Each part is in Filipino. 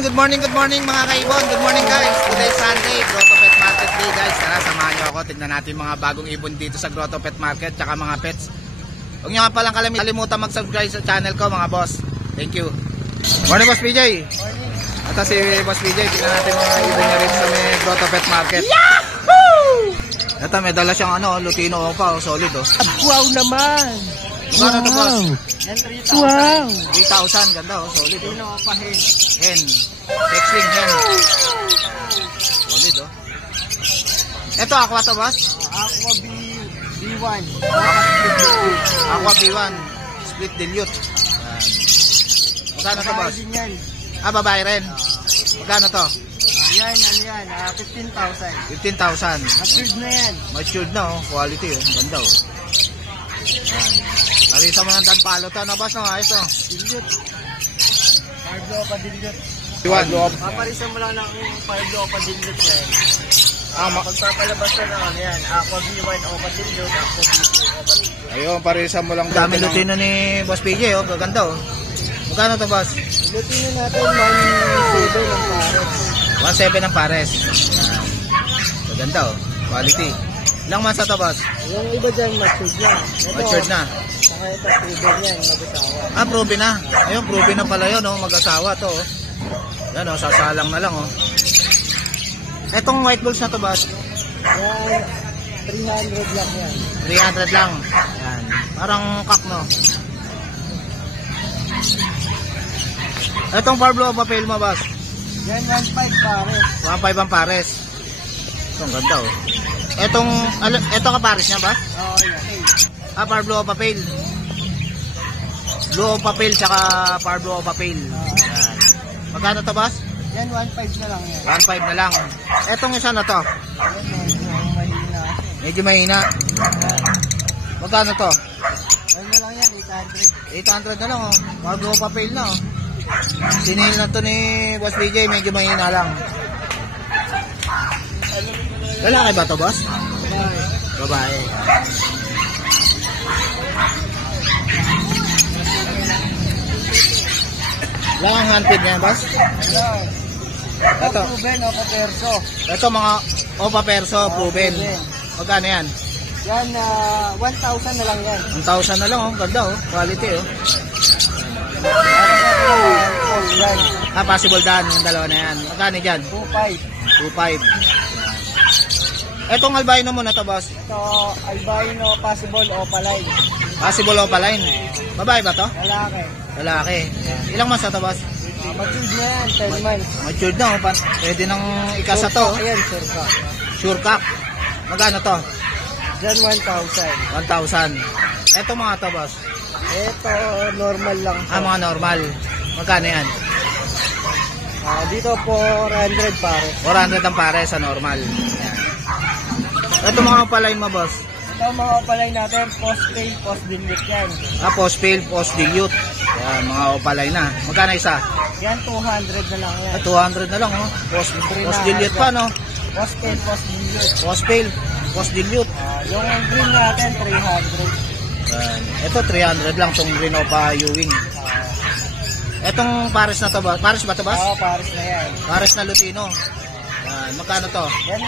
good morning mga kaibon. Good morning guys. Today Sunday, Grotto Pet Market Day guys. Tara, samahan nyo ako. Tignan natin mga bagong ibon dito sa Grotto Pet Market, tsaka mga pets. Huwag nyo nga palang kalimutan mag-subscribe sa channel ko mga boss. Thank you. Morning Boss PJ. Morning. Ito si Boss PJ. Tignan natin mga ibon niya rin sa may Grotto Pet Market. Yahoo! Ito may dala siyang Lutino pa, solid oh. Wow naman. Magkano to boss? Yan 3,000. Wow. 3,000, ganda oh, solid oh. Lutino pa hen. Hen. Sexling hen. Solid oh. Ito, aqua to boss? Aqua B1. Aqua B1. Split dilute. Magkano to boss? Yan. Babae rin. Magkano to? Yan, 15,000. 15,000. Matured na yan. Matured na oh. Quality oh. Ganda oh. Yan. Narisa mo ng danpalo to. Boss no? Ayos oh. Dilute. Parblo pa dilute. Paparisan mo lang ng parblo pa dilute yan. Pagpapalabas na yan. Aqua B1 o pa dilute. Aqua B2 o pa dilute. Ayun, parisan mo lang. Dami Lutino ni Boss PJ oh. Gaganda oh. Magkano to boss? Lutino natin 1,700 ng pares. 1,700 ang pares. Maganda oh. Quality. Ilang months na to boss? Yung iba dyan matured yan. Matured na. Saka ito proven yan. Mag-asawa. Proven na. Ayun, proven na pala yun oh. Mag-asawa to oh. Yan oh, sasalang na lang oh. Etong white bulls na to boss? Yan, 300 lang yan. 300 lang. Yan. Parang kak no. Etong Parblo papel mo boss? Yan, 1,500 pares. 1,500 ang pares. Ito ang ganda oh. Eto ka pares niya ba? Oo, yan. Parblo papel. Blue papel tsaka Parblo papel. Yan. Magkano to boss? Yan, 1,500 na lang yan. 1,500 na lang. Etong isa na to? Yan, medyo mahina. Medyo mahina. Magkano to? Yan na lang yan, 800. 800 na lang oh. Parblo papel na oh. Sinil na to ni Boss PJ, medyo mahina lang. Lalaki ba to boss? Babae. Lang ang handpid niya boss? Ito. Proven o paperso. Ito mga Opa Perso, proven. Magkano yan? Yan, 1,000 na lang yan. 1,000 na lang oh, ganda oh, quality oh. Yan. Possible dan, yung dalawa na yan. Magkano dyan? 2,500. 2,500. Etong albino mo na to boss? Ito, albino, possible opaline. Possible opaline. Babae ba to? Lalaki. Lalaki. Ilang months na to boss? Matured na yan, 10 months. Matured na oh. Pwede nang ikasa to. Ayan, sure ka. Sure cup. Magkano to? Diyan 1,000. 1,000. Eto mga to boss? Ito, normal lang. Mga normal. Magkano yan? Dito 400 pare. 400 ang pare sa normal. Ito mga opaline mo boss? Ito mga opaline natin, post-pay, post-dilute yan. Post-pay, post-dilute. Yan, mga opaline na. Magkano isa? Yan 200 na lang yan. 200 na lang oh. Post-dilute pa no? Post-pay, post-dilute. Post-pay, post-dilute. Yung green natin, 300. Ito 300 lang tong green opa Ewing. Etong pares na to ba? Pares ba to boss? Oo, pares na yan. Pares na Lutino. Magkano to? Yan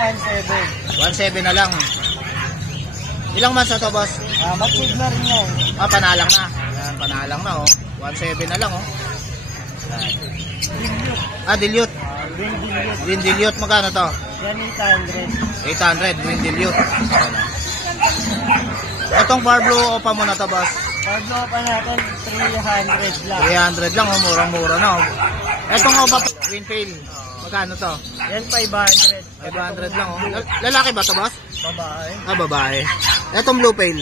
1,700. 1,700 na lang. Ilang months na to boss? Matured na rin yan. Panalang na. Yan, panalang na oh. 1,700 na lang oh. Dilute. Green dilute. Magkano to? Yan 800. 800 green dilute. Etong Parblo opa mo na to boss? Parblo pa natin 300 lang. 300 lang oh, murang-mura na oh. Etong opa green pail. Magkano to? Yan 500. 500 lang oh. Lalaki ba to boss? Babae. Babae. Etong blue pail.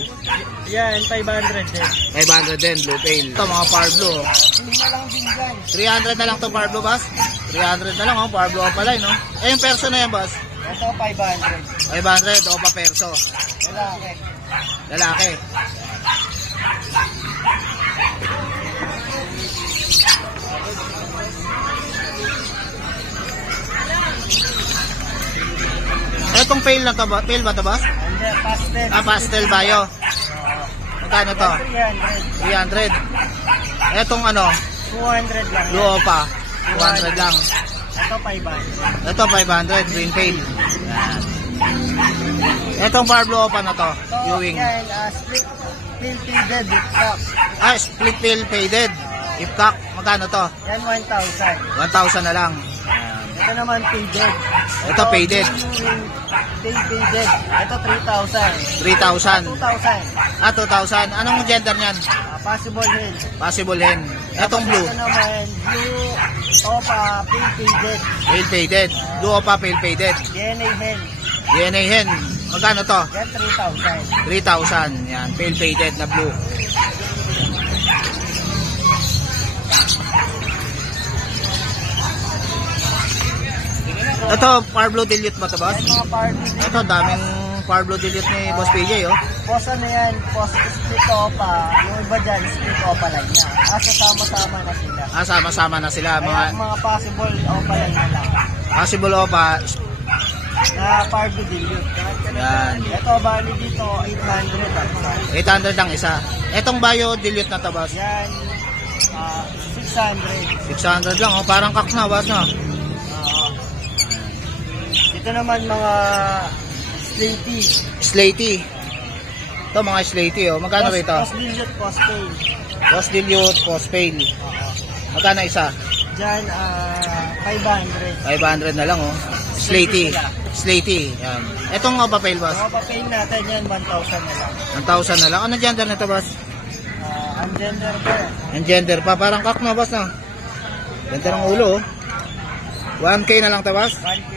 Yan 500 din. 500 din blue pail. Ito mga Parblo. Hindi na lang din dyan. 300 na lang to Parblo boss? 300 na lang oh, Parblo opa line no. Yung perso na yan boss? Ito 500. 500 opa perso. Lalaki. Lalaki. Etong pail na to ba? Pail ba to boss? Pastel. Pastel bayo. Magkano to? 300. 300. Etong 200 lang. Luo pa. 200 lang. Ito 500. Ito 500, green tail. Yan. Itong Parblo Opa na to, So, Ewing. yan, split pill faded with cup. Split tail faded. Ipcock, magkano to? Yan 1,000. 1,000 na lang. Ito naman faded. Ito faded. Tail faded. Ito 3,000. 3,000. 2,000. 2,000. Anong gender niyan? Possible hen. Possible hen. Etong blue. Ito naman, blue opa, pill faded. Pale faded. Blue Opa, pale faded. DNA hen. DNA hen. Magkano to? Yan 3,000. 3,000. Yan, pale faded na blue. Ito, Parblo Dilute ba ito, boss? Yan mga party. Ito, daming Parblo Dilute ni Boss PJ, oh. Post ano yan, post split opa. Yung iba dyan, split opa lang na. Sama-sama na sila. Sama-sama na sila. Kaya mga possible opa lang na lang. Possible Opa. Na party dilute. Yan. Ito, bali dito, 800 lang. 800 ang isa. Etong Bio Dilute na to, boss. Yan, 600. 600 lang, oh. Parang kak na, boss, no? Ito naman mga slaty. Slaty. Ito, mga Slaty, oh. Magkano rito? Post dilute, post pay. Boss Dilute, Post Pail. Magkano isa? Dyan, 500. 500 na lang, oh. Slaty. Slaty. Yan. Etong Opa Pail, boss. Mga pa-pay natin yan, 1,000 na lang. 1,000 na lang. Ano gender nito, boss? Ang gender ko, Ang gender pa. Parang kak na, boss, no? Ganda ng ulo, oh. 1K na lang to, boss? 1K.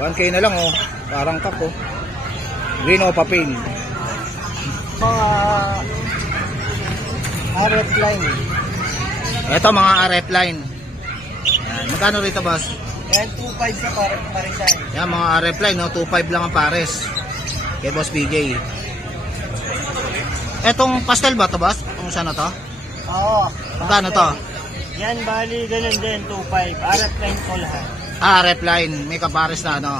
1K na lang, oh. Parang kak, oh. Green Opa Pail. Mga RF line. Ito, mga RF line. Yan. Magkano rito, boss? Yan, 2,500 sa parisan. Yan, mga RF line, no? 2.5 lang ang pares. Kay Boss BJ. Etong pastel ba to, boss? Itong isa na to? Oo. Magkano to? Yan, bali, ganun din, 2,500. RF line ko lahat. RF line. May kapares na, ano?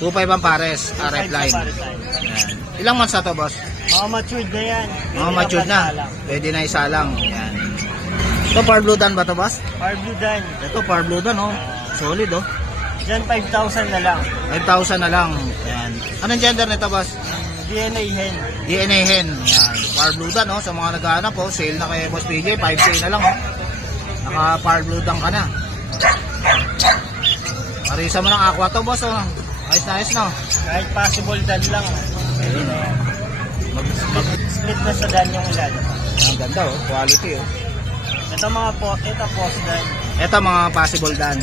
2.5 ang pares. RF 2,500 sa line. parisan. Yan. Ilang months na to, boss? Mga matured na yan. Mga matured na. Pwede na isa lang. Yan. Ito, Parblo Dan ba to, boss? Par blue dan. Ito, Parblo Dan, oh. Solid, oh. Dyan, 5,000 na lang. 5,000 na lang. Yan. Anong gender nito, boss? DNA hen. DNA hen. Yan. Parblo Dan, oh. Sa mga naghahanap, oh. Sale na kay Boss PJ. 5K na lang, oh. Naka Parblo Dan ka na. Marisa mo ng aqua to, boss, oh. Ayos na, ayos na, oh. Kahit possible dan lang. Ayun, oh. Split na sa dan yung ilan. Ang ganda, oh. Quality, oh. Ito mga ito post dan. Ito, mga possible Dan.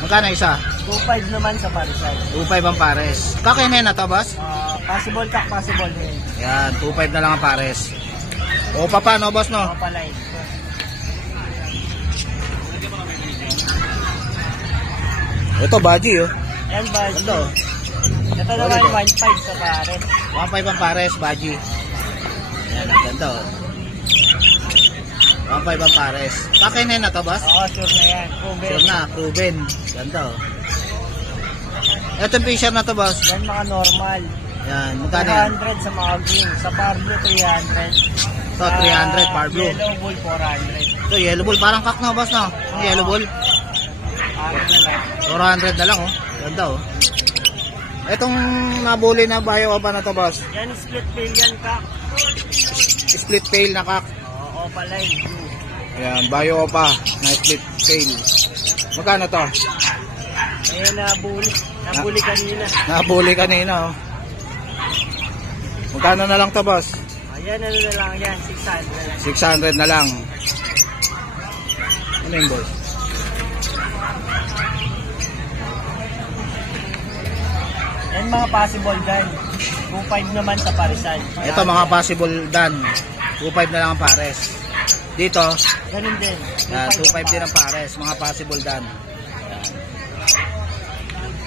Magkano isa? 2,500 naman sa parisan. 2.5 ang pares. Kakinin na to, boss? Possible kak, possible hen. Yan, 2.5 na lang ang pares. O pa, no, boss, no? Opa line. Ito, Baji, oh. Yan ba? Ganda, oh. Ito naman 1,500 sa pares. 1.5 ang pares, Baji. Yan, ang ganda, oh. 1.5 ang pares. Kakinin na to, boss? Oo, sure na yan. Proven. Sure na, proven. Ganda, oh. Itong fisher na to, boss? Yan mga normal. Yan, magkano yan? 400 sa mga green. Sa Parblo, 300. Ito, 300, Parblo. Yellow bull, 400. Ito, yellow bull. Parang kak na, boss, no? Yung yellow bull. 400 na lang, oh. Ganda, oh. Itong nabuli na Bio Opa na to, boss? Yan, split pail yan, kak. Split pail na kak. Oo, opa line. Ayan, Bio Opa na split pail. Magkano to? Ayan, nabuli. Nabuli kanina. Nabuli kanina, oh. Magkano na lang to, boss? Ayan, ano na lang yan, 600 na 600 na lang. lang. Ano yung boss? Yan mga possible dan. 2,500 naman sa parisan. Ito, mga possible Dan. 2.5 na lang ang pares. Dito, Ganun din. 2.5 din ang pares. Mga possible Dan.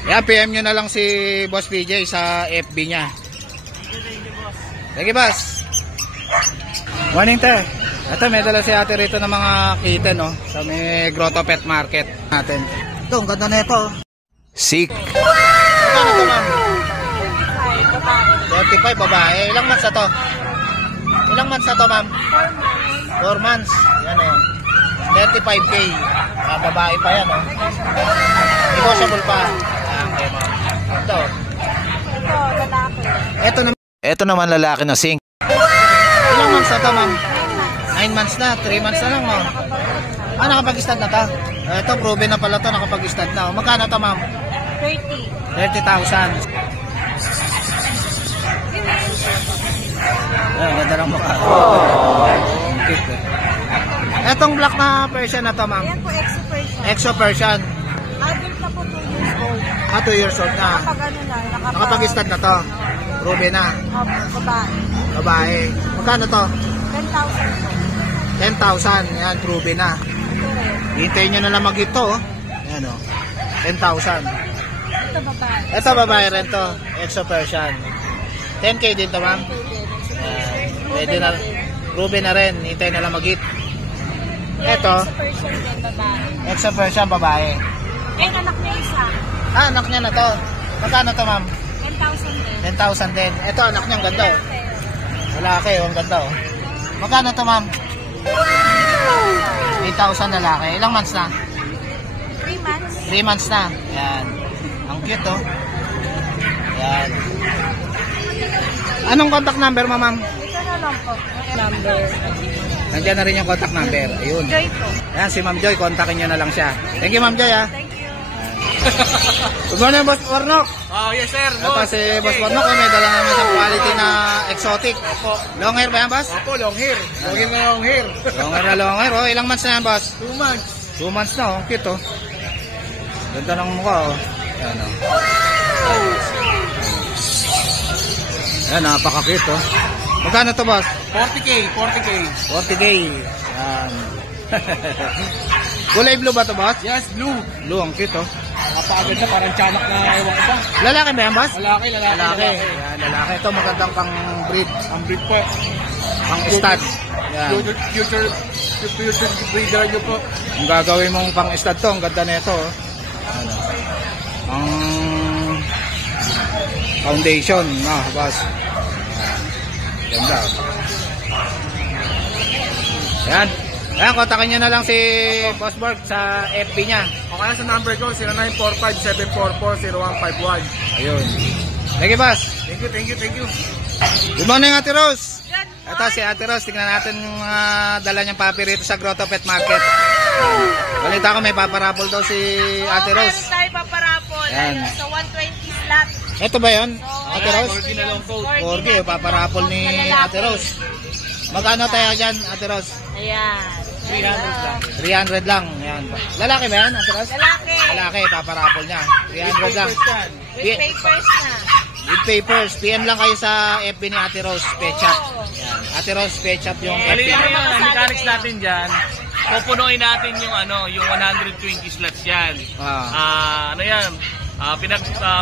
Yan, PM nyo na lang si Boss PJ sa FB niya. Sige, boss. Morning, te. Ito, may dala si ate rito ng mga kitten, no? Sa may Grotto Pet Market natin. Ito, ang ganda na ito. Sick. Ano ito, ma'am? 35, babae. Ilang months na to? Ilang months na to, ma'am? 4 months. Yan, o. 35K. Babae pa yan, oh. Negotiable pa. Ayan, okay, ma'am. Ito. Ito, lalaki. Ito naman lalaki na sink. Ilang months na to, ma'am? 9 months na. 3 months na lang, ma'am. Nakapag-stud na to. Ito, proven na pala to. Nakapag-stud na. Magkano to, ma'am? 30. 30,000. Ayan, ganda ng mukha. Cute, eh. Etong black na Persian na to, ma'am. Ayan po, Exo Persian. Exo Persian. Adult na po 2 years old. 2 years old na. Kapag ano na, Nakapag-stud na to. Proven na. Babae. Babae. Magkano to? 10,000 po. 10,000. Yan, proven na. Ito rin. Hintayin nyo na lang mag-ito, oh. Ayan, oh. 10,000. Ito babae. Ito, babae rin to. Exo Persian. 10K din to, ma'am. Pwede na. Proven na rin. Hintayin na lang mag-it. Ito. Exo Persian din, babae. Exo Persian, babae. Eh, anak niya isa. Anak niya na to. Magkano to, ma'am? 10,000 din. 10,000 din. Ito, anak niya, ang ganda, oh. Lalaki, oh. Ang ganda, oh. Magkano to, ma'am? 8,000 lalaki. Ilang months na? 3 months. 3 months na. Yan. Ang cute, oh. Yan. Anong contact number mo, ma'am? Ito na lang po. Number. Nandiyan na rin yung contact number. Ayun. Joy po. Ayan, si Ma'am Joy. Kontakin nyo na lang siya. Thank you, Ma'am Joy, ha. Thank you. Good morning, Boss Warnock. Oh, yes sir. Ito si Boss Warnock. May dala naman sa quality na exotic. Opo. Long hair ba yan, Boss? Opo, long hair. Long hair na long hair. Long hair na long hair. Oh, ilang months na yan, Boss? 2 months. 2 months na, oh. Cute, oh. Ganda ng mukha, oh. Ayan, oh. Ayan, napaka-cute, oh. Magkano to, Boss? 40K, 40K. 40K. Ayan. Kulay blue ba to, Boss? Yes, blue. Blue, ang cute, oh. Napakaganda, parang tiyanak na ewan ko ba. Lalaki ba yan, Boss? Lalaki. Lalaki. Ayan, lalaki. Ito, magandang pang breed. Ang breed po. Pang stud. Ayan. Future breeder nyo po. Ang gagawin mong pang stud to, ang ganda na ito, oh. Ano? Ang foundation, Boss. Ganda. Ayan. Ayan, kontakin nyo na lang si Boss Borg sa FB niya. O kaya sa number ko, 0945-744-0151. Ayun. Thank you, Boss. Thank you. Good morning, Ate Rose. Good Ito si Ate Rose. Tingnan natin yung mga dala niyang papi rito sa Grotto Pet Market. Balita ko may paparapol daw si Ate Rose. Meron tayo paparapol. Yan. Ayun, sa 120 slot. Ito ba yun, Ate ayan, Rose? Corgi na long coat. Corgi, paparapol ni Ate Rose. Magkano tayo dyan, Ate Rose? Ayan. 300 lang. Ayan. Lalaki ba yan, Ate Rose? Lalaki. Lalaki, paparapol niya. 300 lang. With papers na. With papers. PM lang kayo sa FB ni Ate Rose Pet Shop. Ayan. Ate Rose Pet Shop yung Yes. FB. Bali Para yan, ang makasali mechanics kayo. natin dyan, pupunuin natin yung yung 120 slots yan. Ano yan?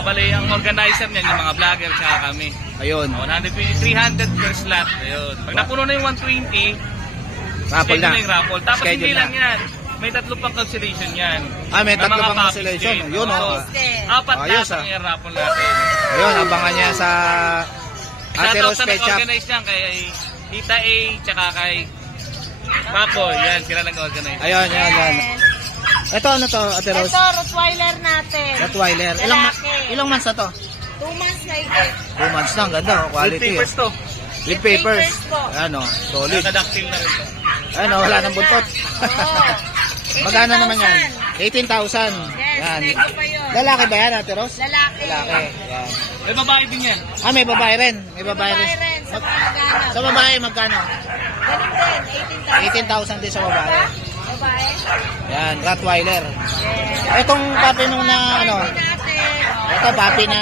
Bali, ang organizer niyan, yung mga vlogger tsaka kami. Ayun. 120, 300 per slot. Ayun. Pag napuno na yung 120, Raffle schedule na. na yung raffle. Tapos Schedule hindi na. lang yan. May tatlo pang cancellation yan. May Na tatlo mga pang copies cancellation. din. Yun, So, oh. apat na Ayos, pang i-raffle natin. Ayun, abangan niya sa Ate Shoutout Rose sa Pet Shop. nag-organize niyan kay Tita A tsaka kay Papo. Yan, sila nag-organize. Ayun, yan. Ito, ano to, Ate Rose? Ito, Rottweiler natin. Rottweiler. Lalaki. Ilang months na to? 2 months na ito. 2 months na, ang ganda, oh. With Quality. papers to. With papers. With papers po. Ano, solid. Nakadactyl na rin to. Ano, wala nang buntot. Oo. Magkano naman yan? 18,000. Yes, Yan. nego pa yun. Lalaki ba yan, Ate Rose? Lalaki. Lalaki. Yan. May babae din yan. May babae rin. May babae Babae rin. rin, sa mga ganap. Sa babae, magkano? Ganun din, 18,000 18,000. din sa babae. Babae? Yan, Rottweiler. Yes. Itong papi nung na, ano, Papi natin. ito papi na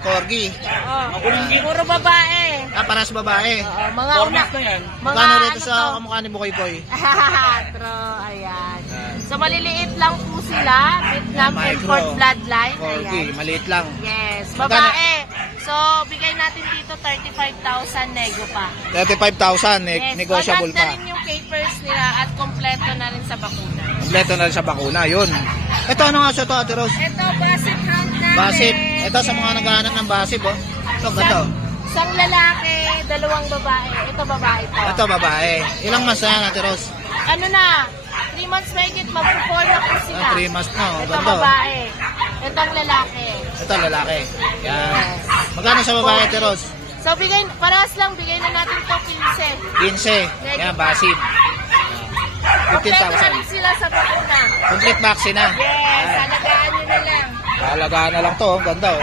Corgi. Oo. Puro babae. Paras babae. Oo, mga una. Format na yan. Mga Magkano rito ano sa to? kamukha ni Bukoy Boy? True, ayan. So maliliit lang po sila, Vietnam Micro. import bloodline. Corgi, Ayan. maliit lang. Yes, Magkano? babae. So bigay natin dito 35,000 nego pa. 35,000, Yes, negotiable maganda pa. rin yung papers nila at kompleto na rin sa bakuna. Kompleto na rin sa bakuna, yun. Ito, ano nga siya to, Ate Rose? Ito, Basset Hound natin. Basip. Ito sa mga naghahanap ng basip, oh. Ito, gato. Isang lalaki, 2 babae. Ito babae po. Ito, babae. Ilang months na yan, Ate Rose? Ano na? 3 months mahigit, mag-4 na po sila. 3 months na. Ito Ganda. babae. Ito ang lalaki. Ito lalaki. Yan. Magkano sa babae, Ate Rose? So, parehas lang, bigay na natin to 15. 15. Yan, basid. Kompleto na 15,000. rin sila sa bakuna. Complete vaccine na. Yes, alagaan nyo na lang. Alagaan na lang to. Ganda oh.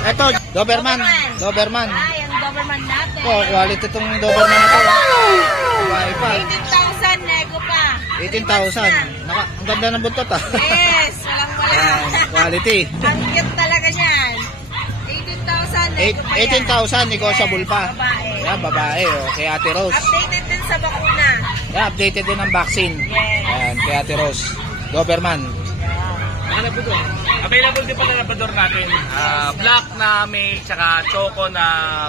Ito, Doberman. Doberman. Ay, ang Doberman natin. Oh, quality itong Doberman na to. Babae pa. 18,000, nego pa. 18,000. Ang ganda ng buntot ah. Yes, walang wala. Yan, quality. Ang cute talaga niyan. 18,000, nego pa yan. 18,000, negotiable pa. Babae. Yan, babae oh. Kay Ate Rose. Updated din sa bakuna. Yan, updated din ang vaccine. Yes. Yan, kay Ate Rose. Doberman. Available din pala labrador natin. Black na male, tsaka choco na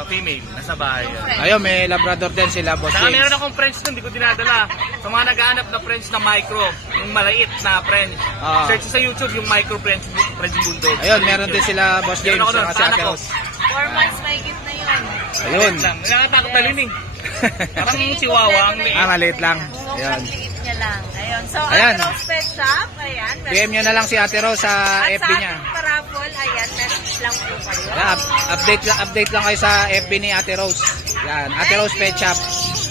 female. Nasa bahay. Ayun, may Labrador din sila, Boss Saka James. meron akong French dun, di ko dinadala. Sa mga naghahanap na French na micro, yung malait na French. Ah. Search sa YouTube yung micro French Bulldog. Ayun, meron din sila, Boss James, Meron ako saka doon, si sana Ate ko. Rose. 4 months mahigit na yun. Ayun. Nakakatakot na lining. Parang yung chihuahua ang liit. Maliit lang. Kung Ayun. liit niya lang. Ayun. So, Ayan. Ate Rose Pet Shop. Ayan. PM nyo na lang si Ate Rose sa At FB sa niya. ating paraffol, ayan, message lang po kayo. Yan, update lang kayo sa FB ni Ate Rose. Yan, Ate Rose Pet Shop.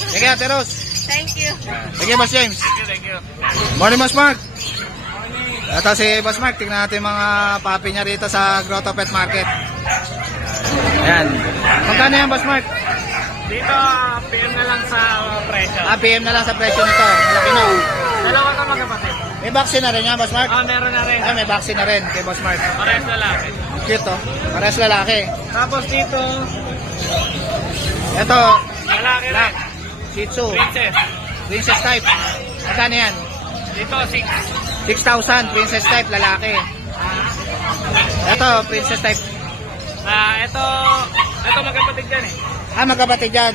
Sige, Ate Rose. Thank you. Sige, Boss James. Thank you. Morning, Boss Mark. Ito si Boss Mark. Tingnan natin mga papi niya rito sa Grotto Pet Market. Ayan. Magkano yan, Boss Mark? Dito, PM na lang sa presyo. PM na lang sa presyo nito. Malaki na. Dalawa ka magkapatid. May vaccine na rin yan, Boss Mark? Meron na rin. Ay, may vaccine na rin kay Boss Mark. Parehas lalaki. Cute, oh. Parehas lalaki. Tapos dito, Ito, lalaki rin. black. Shih Tzu. Princess. Princess type. Magkano yan? Dito, 6. 6,000. Princess type, lalaki. Ito, princess type. Ito magkapatid dyan eh. Magkapatid dyan.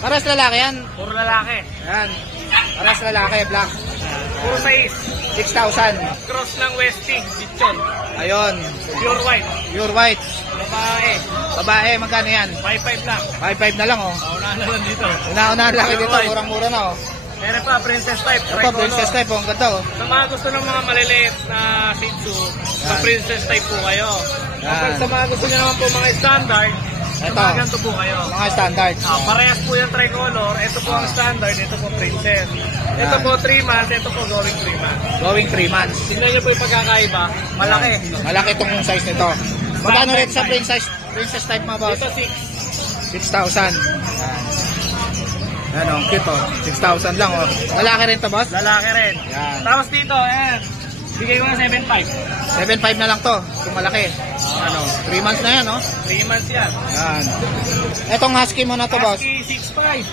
Parehas lalaki yan. Puro lalaki. Ayan. Parehas lalaki, black. Puro size. 6,000. Cross ng Westing, Bichon. Ayun. Pure white. Pure white. Babae. Babae, magkano yan? 5-5 lang. 5,500 na lang, oh. Paunahan na lang dito. Una-unahan laki dito. Murang-mura na, oh. Meron pa, princess type. Ito, princess type, oh. Ang ganda, oh. Sa mga gusto ng mga maliliit na Shih Tzu, sa Yan. princess type po kayo. Yan. Kapag sa mga gusto nyo naman po mga standard, sa Ito. mga ganito po kayo. Mga standard. Parehas po yung tricolor. Ito po ang standard, ito po princess. Ito Yan. po 3 months, ito po going 3 months. Going 3 months. Tingnan nyo po yung pagkakaiba. Malaki. Malaki itong size nito. Magkano rin sa princess type mga boss? Dito 6,000. Yan, oh. Cute, oh. 6,000 lang, oh. Lalaki rin to, boss? 6. Lalaki rin. Yan. Tapos dito, ayan. Bigay ko na 7.5. 7,500 na lang to. Kung malaki. Ano, 3 months na yan, oh. 3 months yan. Yan. Etong husky mo na to, boss. Husky 6.5.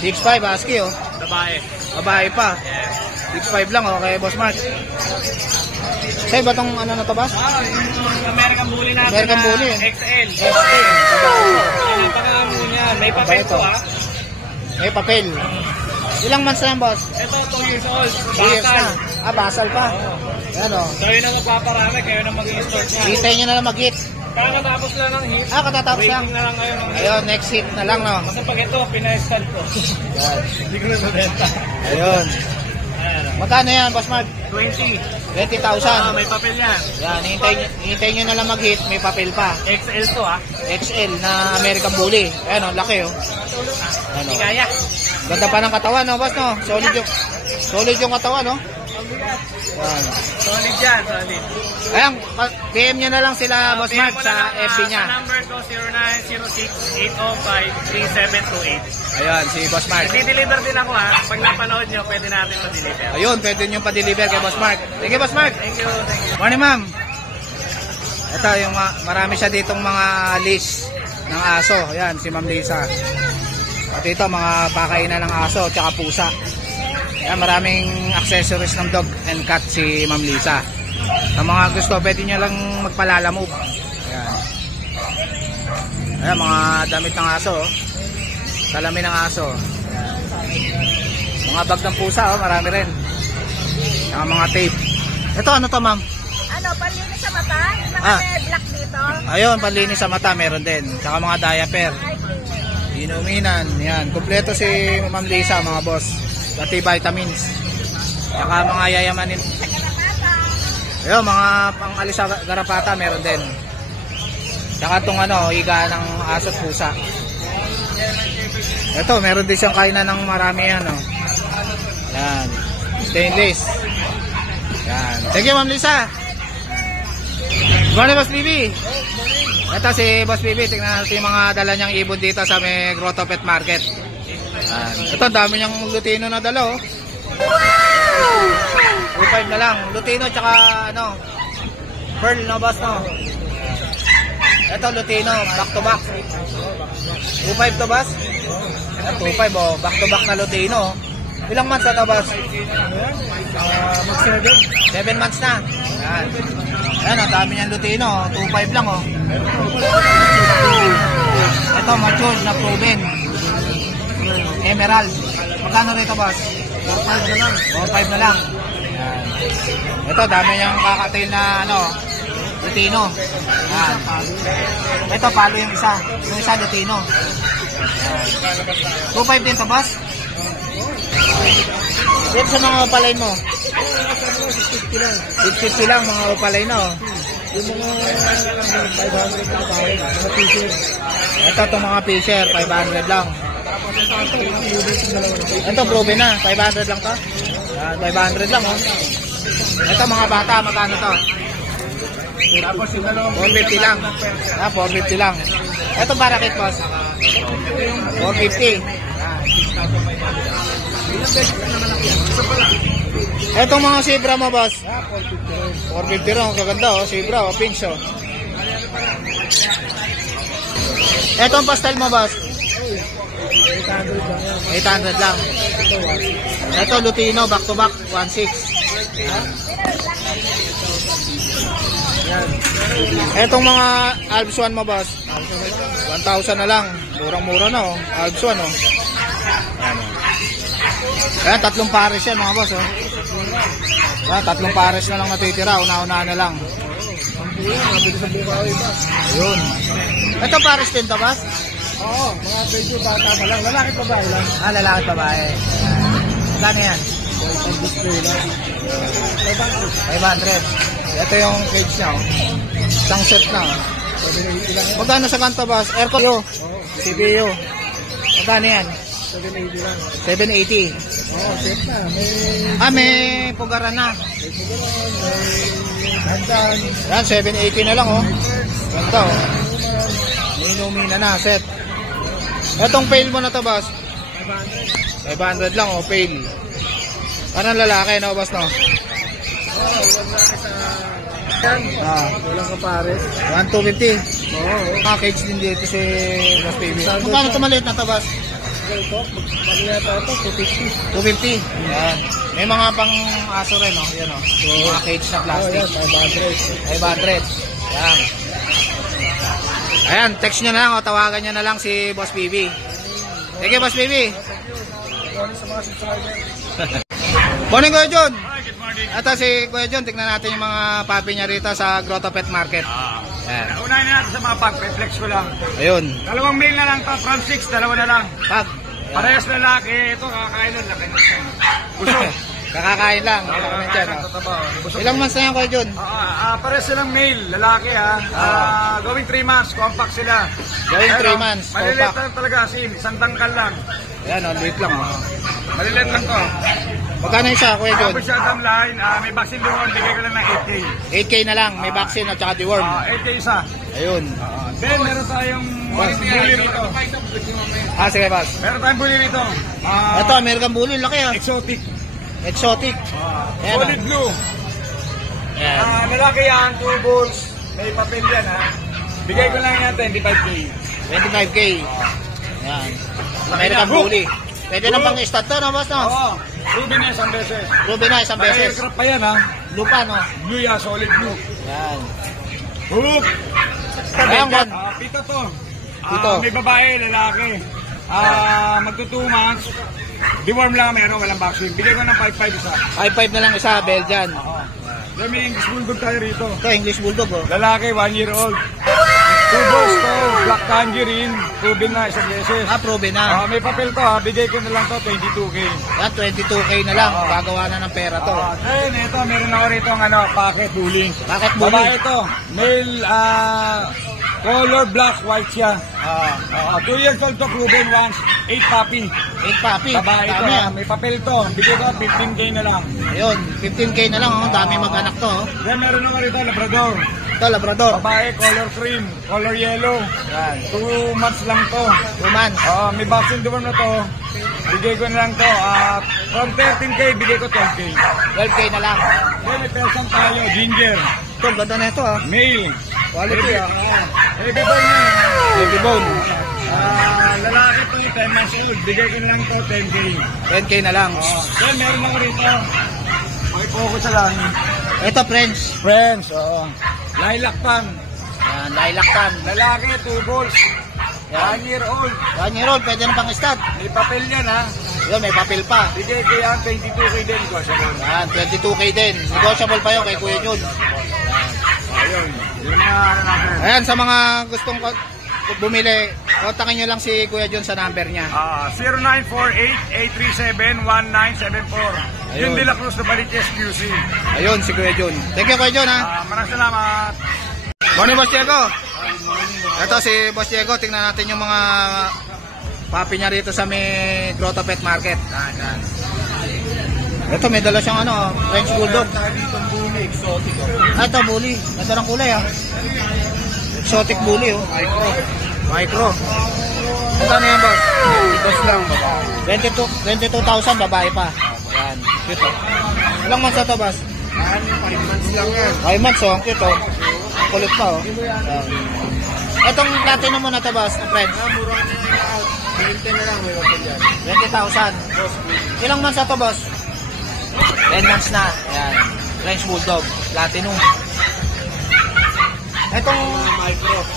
6,500 husky, oh. Babae. Babae pa. Yes. 6,500 lang, oh, kay Boss Mark. Sa'yo ba tong ano na to, boss? Yung American Bully natin American na Bully, eh. XL. XL. Yung pagkakamu niya. May papel Ito. po, ha. May papel. Ilang months na yan, boss? Ito, 2 years old. 2 years na. Bakal. Basal pa. Yan, oh. So, yun ang magpaparami. Kayo na mag-i-start niya. Hintay nyo na lang mag-hit. Kakatapos lang ng hit. Katatapos lang. Waiting na lang ngayon. Ayun, next hit na lang, no? Kasi pag ito, pina-start ko. Yan. Hindi ko na mabenta. Ayun. Ayan. Magkano yan, Boss Mark? 20. 20,000. May papel yan. Yan, hintay nyo na lang mag-hit. May papel pa. XL to, ha. XL na American Bully. Ayan, oh, laki, oh. Ayan, Hindi oh. kaya. Ganda pa ng katawan, no, boss, no? Solid yung katawan, no? Yan. Solid yan, solid. Ayan, PM nyo na lang sila, Boss PM Mark, mo na sa lang, FB niya. Sa number ko, 0906-805-3728. Ayun, si Boss Mark. Nag-deliver din ako, ha. Pag napanood nyo, pwede natin ma-deliver. Ayun, pwede nyo pa-deliver kay Boss Mark. Thank you, Boss Mark. Thank you, thank you. Morning, ma'am. Ito, yung marami siya ditong mga list ng aso. Ayan, si Ma'am Lisa. At ito, mga pakainan ng aso, tsaka pusa. Ayan, maraming accessories ng dog and cat si Ma'am Lisa. Sa mga gusto, pwede nyo lang magpalalamove. Ayan. Ayan, mga damit ng aso. Salamin ng aso. Ayan. Mga bag ng pusa, oh, marami rin. Ayan, mga tape. Ito, ano to, ma'am? Ano, panlinis sa mata? Yung Ah. may black dito? Ayun, panlinis sa mata, meron din. Tsaka mga diaper. Inuminan. Yan. Kompleto si Ma'am Lisa, mga boss. Pati vitamins. Saka mga yayamanin. Ayun, mga pang-alis sa garapata meron din. Saka itong higa ng aso at pusa. Ito, meron din siyang kainan ng marami yan. Yan. Stainless. Yan. Thank you, Ma'am Lisa. Good morning, Boss Bibi. Ito si Boss Bibi. Tingnan natin yung mga dala niyang ibon dito sa may Grotto Pet Market. Yan. Ito, dami niyang lutino na dala. Wow! 2.5 na lang. Lutino tsaka pearl, no, boss, no? Ito, lutino. Back to back. 2.5 to, boss? 2.5, back to back na lutino. Ilang months na to, boss? 7 months na. Yan. Ayan, ang dami niyang lutino. 2.5 lang, oh. Ito, matured na proven. Emerald. Magkano rito, boss? 4.5 na lang. 4.5 na lang. Yan. Ito, dami niyang kakatail na lutino. Yan. Ito, palo yung isa. Yung isa, lutino. 2.5 din to, boss? Dito sa mga opalay mo? 650 lang mga opalay na, oh. Yung mga 500 na tayo, mga t-shirt. Ito, itong mga fisher, 500 lang. Ito, proven na, 500 lang to. Yan, 500 lang, oh. Ito, mga bata, magkano to? 450 lang. 450 lang. Ito, parakit, boss. 450. Etong mga zebra mo, boss? 450 rin. Kaganda, oh. Zebra, oh. Pinch, oh. Etong pastel mo, boss? 800 lang. Ito, lutino, back to back, 1.6. Etong mga Alps 1 mo, boss? 1,000 na lang. Murang-mura na, oh. Alps 1, oh. Ayan, 3 pares yan, mga boss, oh. Ayan, 3 pares na lang natitira. Una-una na lang. Ayun. Ito pares din to, boss? Oo, mga medyo bata pa lang. Lalaki pa ba lang? Lalaki pa ba, eh? Magkano yan? 500. Ito yung cage niya, oh. Isang set na, oh. Magkano sa kanto, boss? Aircon, oh. CPU. Magkano yan? 780 lang. 780. Oo, set na. May pugaran na. May pugaran, may handan. Yan, 780 na lang, oh. Ganda, oh. May numina na, set. Etong pail mo na to, boss? 500 lang, oh, pail. Parang lalaki, no, boss, no? Oo, iwan na sa... Yan. Walang kapares. 1,250. Oo. Package din dito si Boss Baby. Magkano ito maliit na to, boss? Ito, pag-yata ito, 250. 250. Yan. May mga pang aso rin, no? Yan, no? Mga cage na plastic. 500. Yan. Ayan, text nyo na lang o tawagan nyo na lang si Boss Baby. Thank you, Boss Baby. Morning, Kuya John. Good morning. Ito si Kuya John, tignan natin yung mga papi niya rito sa Grotto Pet Market. Ayan. Unahin na natin sa mga pag-reflex ko lang. Ayun. 2 male na lang to, from 6, 2 na lang. Pag. Parehas lalaki, ito kakakain nun, laki. Busog. Kakakain lang. Ilang months na yan, Kuya John? Parehas silang male, lalaki going 3 months, compact sila. Going 3 months, Maliliit compact. lang talaga, isang tangkal lang. Ayan, o, liit lang. Oh. Maliliit lang to. Magkano isa, Kuya John? Tapos siya line, may vaccine doon, bigay ko lang ng 8K. 8K na lang, may vaccine at saka deworm. 8K isa. Ayun. Then, meron tayong bully rito. Sige, boss. Meron tayong bully rito. Ito, American Bully, laki ah. Exotic. Exotic. Ayan, Solid blue. Ayan. Lalaki yan, 2 bulls. May papel yan Bigay ko lang yan 25K. 25K. Ayan. American Bully. Pwede na pang stat to, no, boss, no? Oo. Ruby na isang beses. Ruby na, isang beses. Aircraft pa yan Lupa, no? Blue yan, solid blue. Ayan. Hook. Ayan, God. Pito to. Pito. May babae, lalaki. Magto 2 months. Deworm lang meron, walang vaccine. Bigay ko ng 5.5 isa. 5.5 na lang isa, Belgian. Then may English Bulldog tayo rito. Ito, English Bulldog, oh. Lalaki, 1 year old. 2 bulls to, black Tangerine, proven na isang beses. Proven na. May papel to bigay ko na lang to 22K. Yan, 22K na lang. Gagawa na ng pera to. Ayun, ito, meron ako rito ng packet bully. Bakit bully? Babae ito, male, color black, white siya. 2 years old to, proven once, 8 puppy. 8 puppy. Babae ito, Dami, may papel to, bigay ko 15K na lang. Ayun, 15K na lang. Dami mag-anak to. Then meron ako rito, Labrador. Ito, Labrador. Babae, color cream, color yellow. Yan. 2 months lang to. 2 months. May vaccine doon na to. Bigay ko na lang to. From 13K, bigay ko 12K. 12K na lang. Then may person tayo, ginger. Ito, ganda na ito Male. Quality Baby boy na. Baby bone. Lalaki to, 10 months old. Bigay ko na lang to 10K. 10K na lang. Then meron ako rito. May focus sa lang. Ito, French. Friends, lilac pan. Yan, lilac tan. Lalaki, 2 balls. 1 year old. 1 year old, pwede na pang stud. May papel yan ha. Yun, may papel pa. Bigay ko yan 22K din ko. Yan, 22K din. Negotiable pa yun kay Kuya Jun. Ayun. Yun na natin. Ayan, sa mga gustong bumili, kontakin nyo lang si Kuya Jun sa number niya. 0948-837-1974. Yun De La Cruz na Baliches QC. Ayun, si Kuya Jun. Thank you, Kuya Jun, ha. Maraming salamat. Morning, Boss Diego. Ito si Boss Diego. Tingnan natin yung mga papi niya rito sa may Grotto Pet Market. Ito, may dala siyang French Bulldog. Ito, bully. Ganda ng kulay, ha. Exotic bully, oh. Micro. Ano yan, boss? Itos lang baba. 22,000, babae pa. Yan, cute, oh. Ilang months na to, boss? 5 months lang yan. 5 months, oh. Ang cute, oh. Kulit pa, oh. Yan. Etong platinum mo na to, boss, friends. Mura na yan. 20 na lang, may kapal yan. 20,000. Ilang months na to, boss? 10 months na. Yan. French Bulldog. Platinum. Etong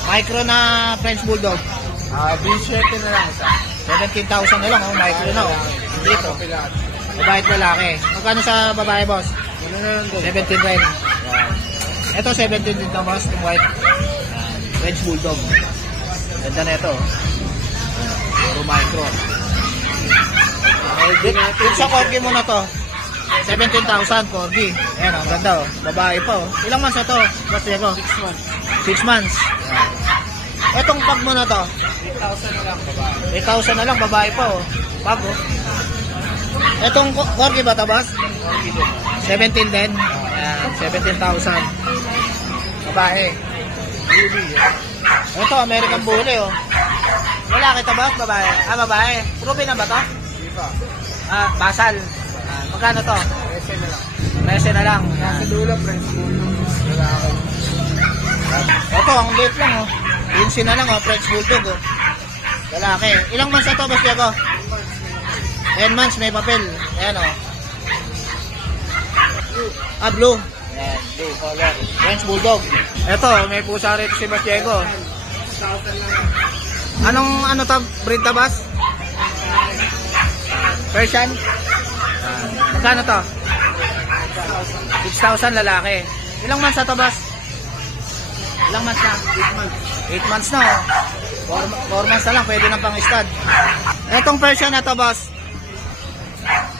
micro na French Bulldog. B7 na lang isa. 17,000 na lang, oh. Micro na, oh. Dito. Babae at lalaki. Magkano sa babae, boss? 17 rin. Yan. Ito, 17 din to, boss. Yung white. Yan. French Bulldog. Ganda na ito. Puro micro. Dito sa corgi mo na to. 17,000 corgi. Ayan, ang ganda, oh. Babae pa, oh. Ilang months na to, boss Diego? 6 months. 6 months. Yan. Etong pag mo na to? 8,000 na lang babae. 8,000 na lang, babae pa, oh. Pag, oh. Etong corgi ba to, boss? 17 din. Ayan, 17,000. Babae. Ito, American Bully, oh. Wala kita, boss, babae? Babae. Proven na ba to? Basal. Magkano to? 13 na lang. 13 na lang. Sa dulo, French Bulldog. Lalaki. Ito, ang liit lang, oh. 15 na lang, oh. French Bulldog, oh. Lalaki. Ilang months na to, boss Diego? 10 months, may papel. Ayan, oh. Blue. Ayan, blue color. French Bulldog. Ito, may pusa rito si boss Diego. 1,000 na lang. Anong to, breed na, boss? Persian? Magkano to? 6,000 lalaki. Ilang months na to, boss? Ilang months na? 8 months na, oh. 4 months na lang, pwede na pang stud. Etong Persian na to, boss.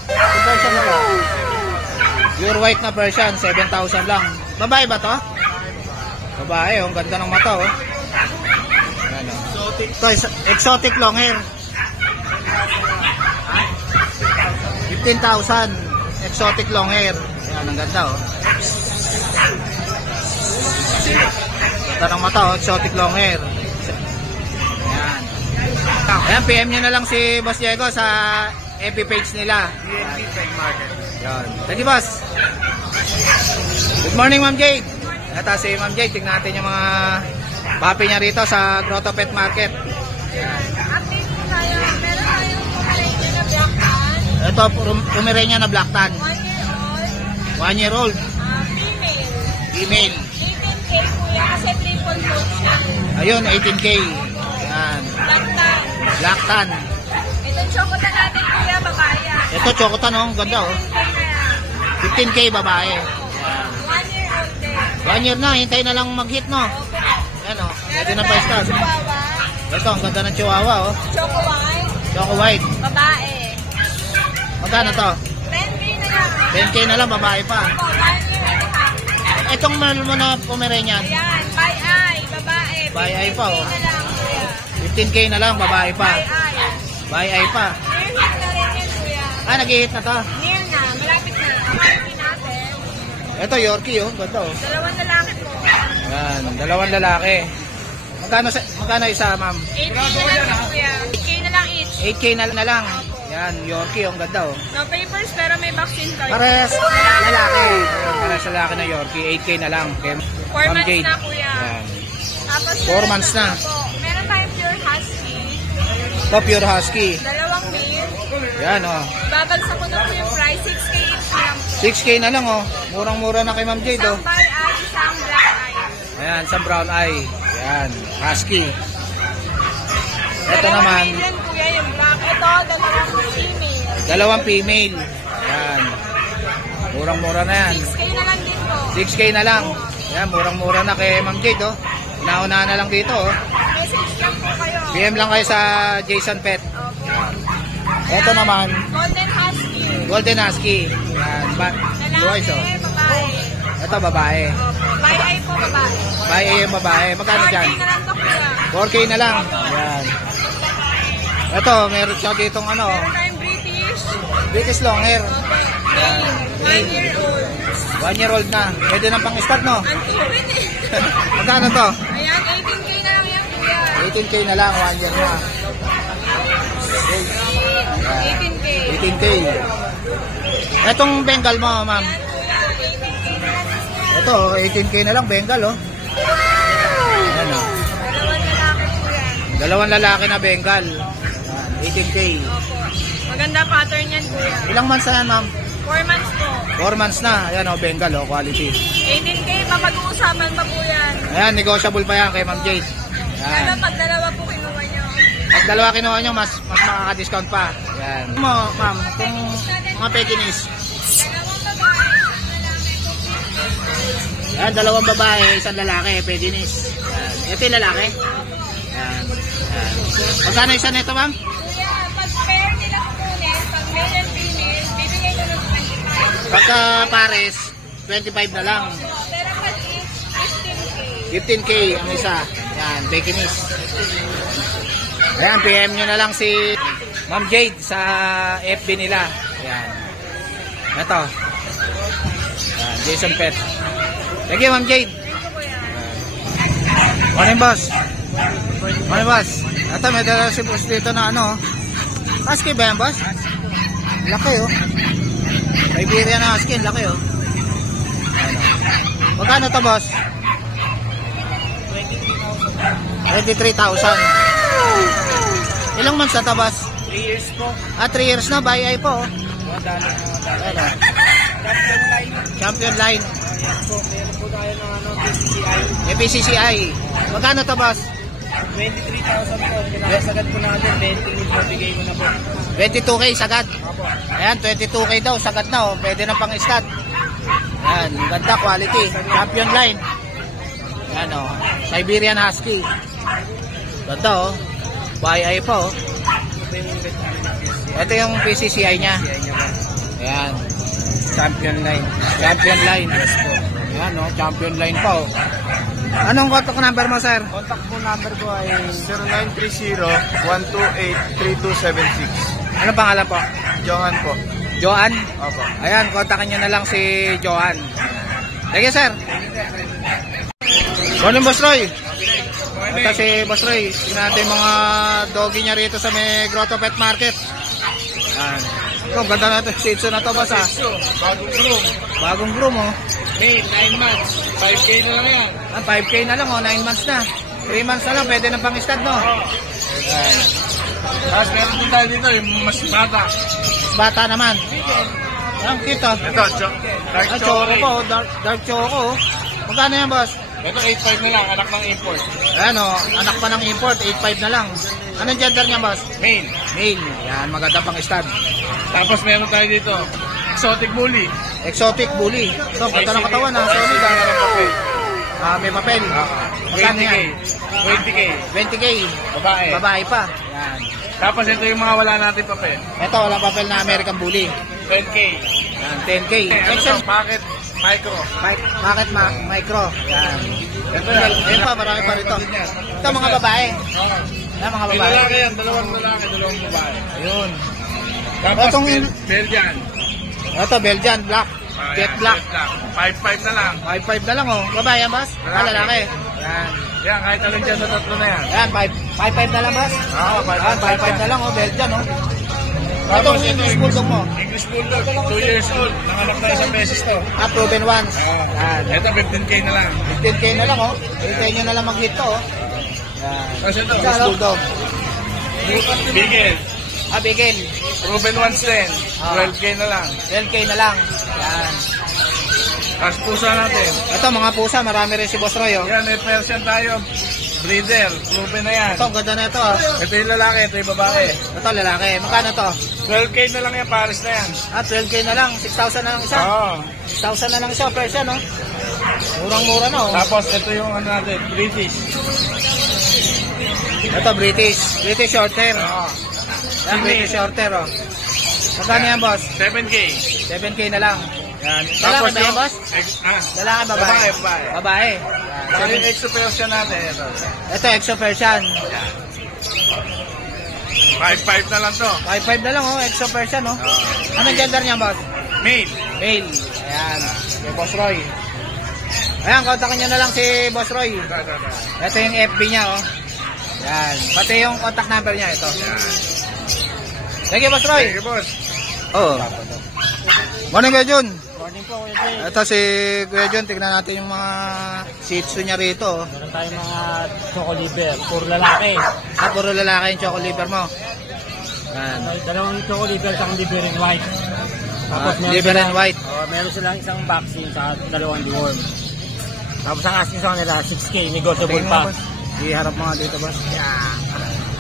Itong Persian na to. Pure white na Persian, 7,000 lang. Babae ba to? Babae, oh. Ang ganda ng mata, oh. Ano? Ito, exotic long hair. 15,000. Exotic long hair. Ayan, ang ganda, oh. Ganda ng mata, oh. Exotic long hair. Ayan. Ayan, PM nyo na lang si Boss Diego sa FB page nila. DNB Pet Market. Ayan. Thank you, boss. Good morning, Ma'am Jade. Ito si Ma'am Jade. Tignan natin yung mga papi niya rito sa Grotto Pet Market. Update po tayo. Meron tayong Pomeranian na black tan. Ito, Pomeranian na black tan. 1 year old. 1 year old. Female. Female. 18K po yan kasi triple coat siya. Ayun, 18K. Ayan. Black tan. Black tan. Itong chocolate natin kuya, babae yan. Ito, chocotan, oh. Ang ganda, oh. 15K babae. 1 year old din. 1 year na, hintay na lang mag-hit, no? Opo. Ayan, oh. Pwede Meron na pa tayong stud. chihuahua. Ito, ang ganda ng Chihuahua, oh. Choco White. Choco White. Babae. Magkano to? 10K na lang. 10K na lang, babae pa. Opo, 1 year and a half. Itong mahal mo na Pomeranian, Ayan, by eye, babae. By eye pa, oh. 15K na lang, kuya. 15K na lang, babae pa. By eye. By eye pa. Near hit na rin yan, kuya. Ah, nag-hit na to. Near na, malapit na. Kakalipin natin. Ito, Yorkie, oh. Ganda, oh. Dalawang lalaki po. Yan, dalawang lalaki. Magkano isa, ma'am? 8K na lang, kuya. 8K na lang each. 8K na lang. Yan, Yorkie, ang ganda, oh. No papers, pero may vaccine card. Pares, lalaki. Ayan, pares lalaki na Yorkie, 8K na lang. Okay. 4 Ma'am months Jade. na, kuya. Yan. Tapos, 4 months na. Po, meron tayong pure husky. Ito, pure husky. Dalawang male. Yan, oh. Babagsak ko na po yung price. 6K each lang po. 6K na lang, oh. Murang-mura na kay Ma'am Jade, oh. Isang by eye, isang black eye. Ayan, sa brown eye. Yan, husky. Ito naman, Dalawang male yan, kuya, yung black. Ito, dalawang female. dalawang female. Yan. Murang-mura na yan. 6K na lang din po. 6K na lang. Yan, murang-mura na kay Ma'am Jade, oh. Inauna na lang dito, oh. Message lang po kayo. PM lang kayo sa Jason Pet. Opo. Ito naman, Golden husky. Golden Husky. Yan, blue eyes, oh. Lalaki, babae. Ito, babae. Opo. By eye po, babae. Bye, yung babae. Magkano 4K dyan? na lang to, kuya. 4K na lang. Yan. Ito, meron siya ditong ano, Meron tayong British British. long hair. Male. 1 year old. 1 year old na. Pwede nang pang-start, no? Antiquin eh. Magkano to? Ayan, 18K na lang yan, kuya. 18K na lang, 1 year na. 18K. 18K. Itong Bengal mo, ma'am. Yan, kuya. 18K na lang yan. Ito, 18K na lang, Bengal, oh. Ayan, oh. Dalawang lalaki po yan. Dalawang lalaki na Bengal. Yan, 18K. Opo. Maganda pattern yan, kuya. Ilang months na yan, ma'am? 4 months po. 4 months na. Ayan, oh, Bengal, oh, quality. 18K, mapag-uusapan pa po yan. Ayan, negotiable pa yan kay Ma'am Jade. Pero Yan. pag dalawa po kinuha nyo. Pag dalawa kinuha nyo, mas makaka-discount pa. Yan. Mo, ma'am, kung mga Pekinese. Dalawang babae, isang lalaki. Yan, dalawang babae, isang lalaki, Pekinese. Yan. Ito yung lalaki. Yan. Yan. Magkano isa nito, ma'am? Kuya, pag pair nila kukunin, pag male and female, bibigay ko ng 25. Pagka pares, 25 na lang. Pero pag each, 15K. 15K ang isa. Yan, Pekinese. Ayan, PM nyo na lang si Ma'am Jade sa FB nila. Ayan. Ito. Ayan, Jason Pet. Thank you, Ma'am Jade. Morning, boss. Morning, boss. Ito, may dala si boss dito na ano. Husky ba yan, boss? Laki, oh. Siberian na husky, laki, oh. Ayan, oh. Magkano to, boss? 23,000. Ilang months na to, boss? 3 years po. 3 years na, by eye po. Madali na madali. Ayan, oh. Champion line. Champion line. Ayan po, meron po tayo ng ano, BCCI. FPCCI. Magkano to, boss? 23,000 po. Kinakasagad po natin, 20 mo bigay mo na po. 22K sagad. Apo. Ayan, 22K daw, sagad na, oh. Pwede na pang stud. Ayan, ganda quality. Champion line. Ayan, oh. Siberian Husky. Ganda, oh. By eye pa, oh. Ito yung PCCI niya. Ayan. Champion line. Champion line. Ayan, oh. Champion line pa, oh. Anong contact number mo, sir? Contact po number ko ay 0930-128-3276. Ano pangalan po? Johan po. Joan? Opo. Ayan, kontakin nyo na lang si Joan. Thank you, sir. Morning, Boss Roy. Ito si Boss Roy. Tingnan natin yung mga doggy niya rito sa may Grotto Pet Market. Ayan. Ito, ganda na ito. Shih Tzu na ito, boss, ha? Bagong groom. Bagong groom, oh. May 9 months. 5K na lang yan. 5K na lang, oh. 9 months na. 3 months na lang. Pwede na pang stud, no? Ayan. Tapos meron din tayo dito, yung mas bata. Mas bata naman. Ang cute, oh. Ito, dark Ah, choco po, oh. Dark choco, oh. Magkano yan, boss? Ito, 8.5 na lang, anak ng import. Ayan, oh. Anak pa ng import, 8.5 na lang. Anong gender niya, boss? Main. Male. Yan, maganda pang stud. Tapos meron tayo dito, exotic bully. Exotic bully. Ito, ganda ng katawan, ha? Solid, ha? May papel. Magkano 20K. yan? 20K. 20K. Babae. Babae pa. Yan. Tapos ito yung mga wala natin papel. Ito, walang papel na American Bully. 10K. Yan, 10K. Ano Excel. to? Packet micro. Market micro. Yan. Ito yan. Ayun pa, marami pa rito. Ito mga babae. Yan, mga May babae. lalaki yan. Dalawang lalaki, dalawang babae. Ayun. Tapos Itong- Belgian. Ito, Belgian, black. Jet black. 5-5 na lang. 5'5 na lang oh. Babae yan, boss? Lalaki. Yan. Yan, kahit alin dyan sa tatlo na yan. Yan, 5'5 na lang, boss? Oo, 5'5 na lang oh, Belgian oh. Tapos Itong ito, English Bulldog mo. English Bulldog, 2 years old. Nanganak na isang beses to. Proven ones. Yan. Ito, 15K na lang. 15K na lang oh. Hintayin nyo na lang mag-hit to oh. Yan. Tapos ito, English Bulldog. Bigel. Bigel. Proven ones din. 12K na lang. 12K na lang. Yan. Tapos pusa natin. Ito, mga pusa, marami rin si Boss Roy oh. Yan, may Persian tayo. Breeder. Proven na yan. Ito, ang ganda na ito oh. Ito yung lalaki, ito yung babae. Ito, lalaki. Magkano to? 12K na lang yan, Paris na yan. 12K na lang. 6,000 na lang isa. Oo. 6,000 na lang isa, Persian no? Murang-mura na oh. Tapos ito yung ano natin, British. Ito, British. British Shorthair. Oo. Yan, British Shorthair oh. Magkano yan, boss? 7K. 7K na lang. Yan. Lalaki ba yan, boss? Ah, Lalaki, babae? Babae. Babae. Ano yung extra Persian natin? Ito. Ito, Exo Persian. 5-5 na lang to. 5'5 na lang oh, Exo Persian oh. Anong gender niya, boss? Male. Male. Ayan, si Boss Roy. Ayan, kontakin nyo na lang si Boss Roy. Ito yung FB niya oh. Ayan, pati yung contact number niya ito. Thank you, Boss Roy. Thank you, boss. Oo. Morning, Kuya Jun. Morning po, Kuya Jay. Ito si Kuya Jun, tignan natin yung mga shih tzu niya rito. Meron tayong mga choco liver, puro lalaki. Puro lalaki yung choco liver mo. Yan. Dalawang choco liver, isang liver in white. Tapos meron Liver and silang- white. meron silang isang vaccine sa dalawang deworm. Tapos ang asking sa kanila, 6K, negotiable pa. Iharap mo nga dito, boss.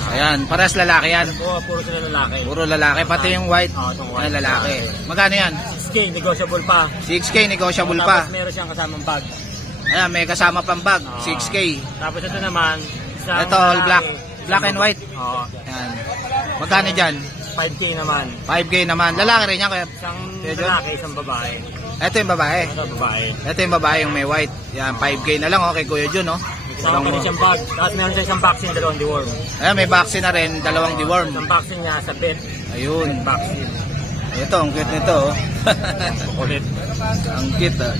Ayan, parehas lalaki yan. Puro sila lalaki. Puro lalaki, pati yung white. Itong white. Ayan, lalaki. Magkano yan? 6K, negotiable pa. 6K, negotiable Tapos pa. meron siyang kasamang bag. Ayan, may kasama pang bag. Oo. 6K. Tapos ito naman, isang Ito, all lalaki, black. isang Black and babae. white. Oo. Ayan. Magkano dyan? 5K naman. 5K naman. Lalaki rin yan, kaya. Isang Kaya dyan? lalaki, isang babae. Ito yung babae. Ito, babae. Ito yung babae, yung may white. Yan, 5K na lang, okay, Kuya Jun, no? Isang pa rin siyang bag. Tapos meron siya isang vaccine, dalawang deworm. Ayan, may vaccine na rin, dalawang deworm. Isang vaccine niya sa pet. Ayun. Vaccine. Ito, ang cute nito, oh. Ulit. Ang cute, ah.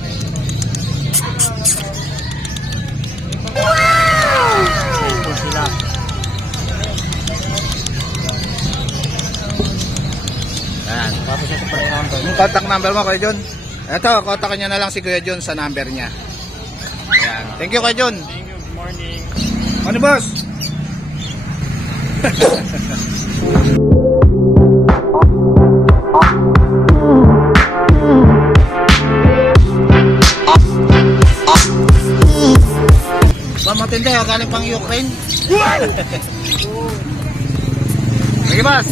Full sila. Ayan. Tapos ito pa rin number. Yung contact number mo, Kuya Jun. Ito, kontakin nyo na lang si Kuya Jun sa number niya. Ayan. Thank you, Kuya Jun. Thank you. Good morning. Ano, boss? Ba, matindi, galing pang Ukraine. Sige, boss.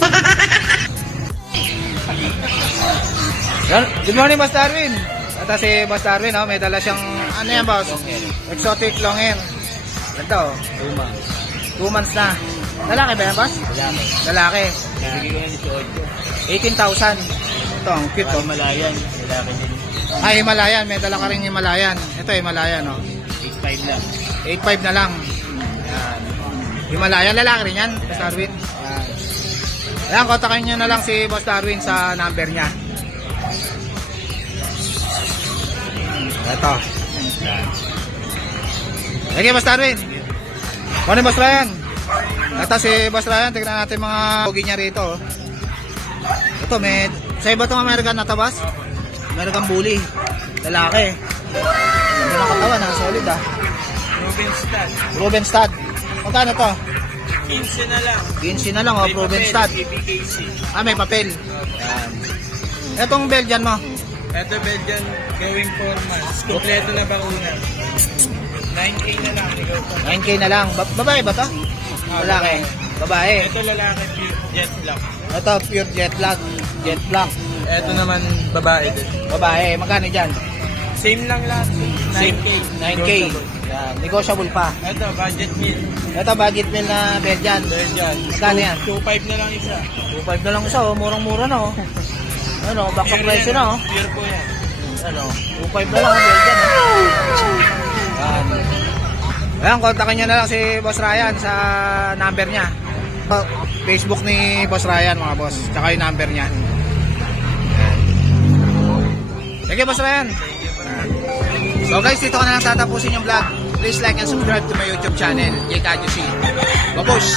Yan. Good morning, Boss Darwin. Ito si Boss Darwin, oh, may dala siyang, ano yan, boss? Exotic long hair. Ito, 2 months na. Lalaki ba yan, boss? Lalaki. Bigay ko na 18,000. Ito, ang cute, oh. Himalayan. Lalaki din. Ay, Himalayan. May dala ka rin Himalayan. Ito, Himalayan, oh. 8.5 lang. 8,500 na lang. Ayan. Himalayan, lalaki rin yan, Boss Darwin. Ayan. Ayan, kontakin nyo na lang si Boss Darwin sa number niya. Ito. Sige, Boss Darwin. Morning, Boss Ryan. Ito si Boss Ryan. Tignan natin mga bugi niya rito. Ito, may... Sa iba itong American na tabas? American Bully. Lalaki. Ganda ng katawan, ha? Solid, ha? Ruben Stud. Proven stud. Magkano to? 15 na lang. 15 na lang, oh. Proven stud. BBKC. Ah, may papel. Yan. Etong Belgian mo? Ito Belgian going 4 months. Kompleto na bakuna. 9K na lang. 9K na lang. Babae ba to? Lalaki. Babae. Ito lalaki jet black. Ito pure jet black. Jet black. Ito naman babae din. Babae. Magkano dyan? Same lang lahat. 9K. 9K. Yan, negotiable pa. Ito, budget meal. Ito, budget meal na Belgian. Belgian. Magkano yan? 2.5 na lang isa. 2.5 na lang isa, oh. Murang-mura na, oh. Ano, back sa presyo na, oh. Pure po yan. Ano, 2.5 na lang ang Belgian, oh. Yan. Ayan, kontakin nyo na lang si Boss Ryan sa number niya. Facebook ni Boss Ryan, mga boss. Tsaka yung number niya. Sige, Boss Ryan. So guys, dito ko na lang tatapusin yung vlog. Please like and subscribe to my YouTube channel, Jake Adjusi. Babos!